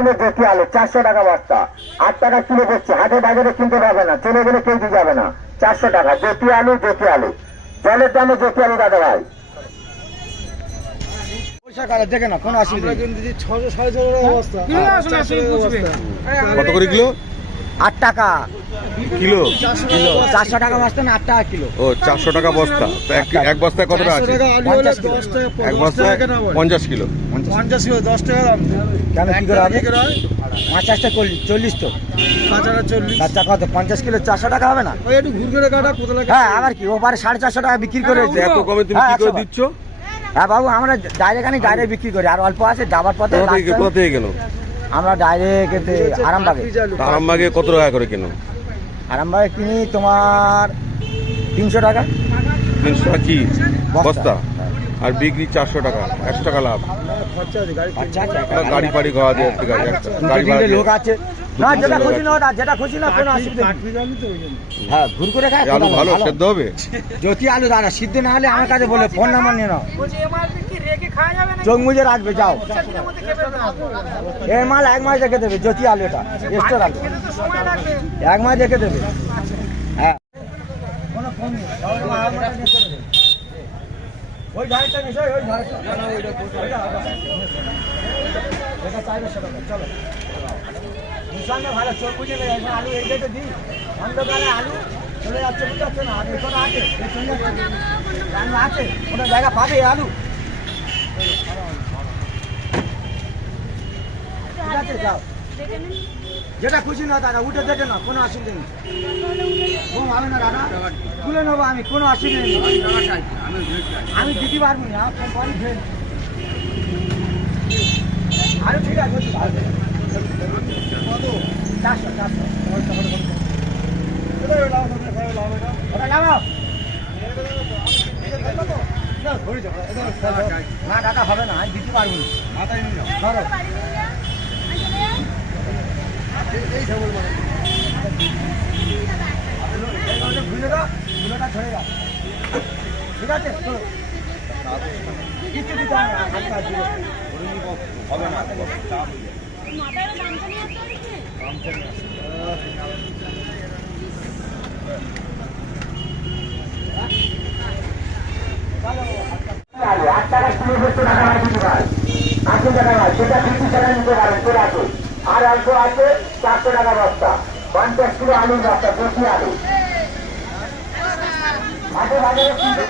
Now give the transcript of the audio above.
Kilo বেশি আলু চারশো টাকা বস্তা। আট টাকা কিলো করছে হাটে বাজারে কিনতে পারবে না চলে গেলে কেউ যাবে না। চারশো টাকা দেশি আলু দেশি আলু। জলের দামে দেশি আলু দাদা ভাই। কিন্তু কত করে কিলো? আট টাকা। কিলো? কিলো। চারশো টাকা বস্তা না আট টাকা কিলো। ও চারশো টাকা বস্তা। তো এক এক বস্তায় কত টাকা আছে। এক বস্তায় হয় পঞ্চাশ কিলো। পঞ্চাশ। কিলো দশ টাকা দাম। কেন কি করে হবে? পঞ্চাশটা চল্লিশ তো। বাচ্চা কত? পঞ্চাশ কিলো চারশো টাকা হবে না? ওই একটু ঘুর করে কাটা হ্যাঁ আবার কি? ওপারে সাড়ে চারশো টাকা বিক্রি করে এত কমে তুমি হ্যাঁ, কি করে দিচ্ছ? হ্যাঁ বাবু আমরা ডাইরেক্ট আনি ডাইরেক্ট বিক্রি করি। আর অল্প আছে যাবার পথে কোথা থেকে কেন আমরা ডাইরেক্ট আরামবাগে। আরামবাগে কত টাকা করে কেন? আরামবাগে কিনি তোমার তিনশো টাকা। তিনশো টাকা কি? বস্তা। আর বিক্রি চারশো টাকা একশো টাকা লাভ। গাড়ি আচ্ছা। আচ্ছা গাড়ি ফাড়ি খাওয়া দিয়ে একটু গাড়ি ভাড়া লোক আছে। না যেটা খুশি না ওটা যেটা খুশি না কোনো অসুবিধা হ্যাঁ ঘুর করে খায় আলু ভালো সেদ্ধ হবে? জ্যোতি আলু দাদা সিদ্ধ না হলে আমার কাছে বলে ফোন নাম্বার নিয়ে নাও। চোখ মুজে রাখবে যাও। এই মাল এক মাস রেখে দেবে জ্যোতি আলু এটা স্টোর আলু। এক মাস রেখে দেবে। হ্যাঁ। ওই ধারেরটা নিস, ওই- ওই ধারেরটা। ওইটা, ওইটা। চাইবে সেটা চলো। ভীষণ ভালো চোখ বুঝে নেই এখন আলু এই রেটে দিই। অন্ধকারে আলু চলে যাচ্ছে বুঝতে পারছ না? আর এখানে আছে এই চলে যাচ্ছে রান্না আছে কোনো জায়গা পাবে আলু? ঠিক আছে যাও। যেটা খুশি না দাদা উঠে দেখে না, কোনো অসুবিধা নেই। ঘুম হবে না দাদা তুলে নেব আমি, কোনো অসুবিধা নেই। আমি দিতে পারব না আমার কোম্পানি ফেল আরও ঠিক আছে। চারশো চারশো। না টাকা হবে না, আমি দিতে পারব না। ঘুরেটা ছড়ে দাও ঠিক আছে কিছু দিতে হবে না। আট টাকা কিলো করছে টাকা হয়। পারে টাকা নয় সেটা তিরিশ টাকা নিতে পারেন। চলে আসুন। আর অল্প আছে চারশো টাকা বস্তা। পঞ্চাশ কিলো আলুর বস্তা দেশি আলু। বাজারে কিনতে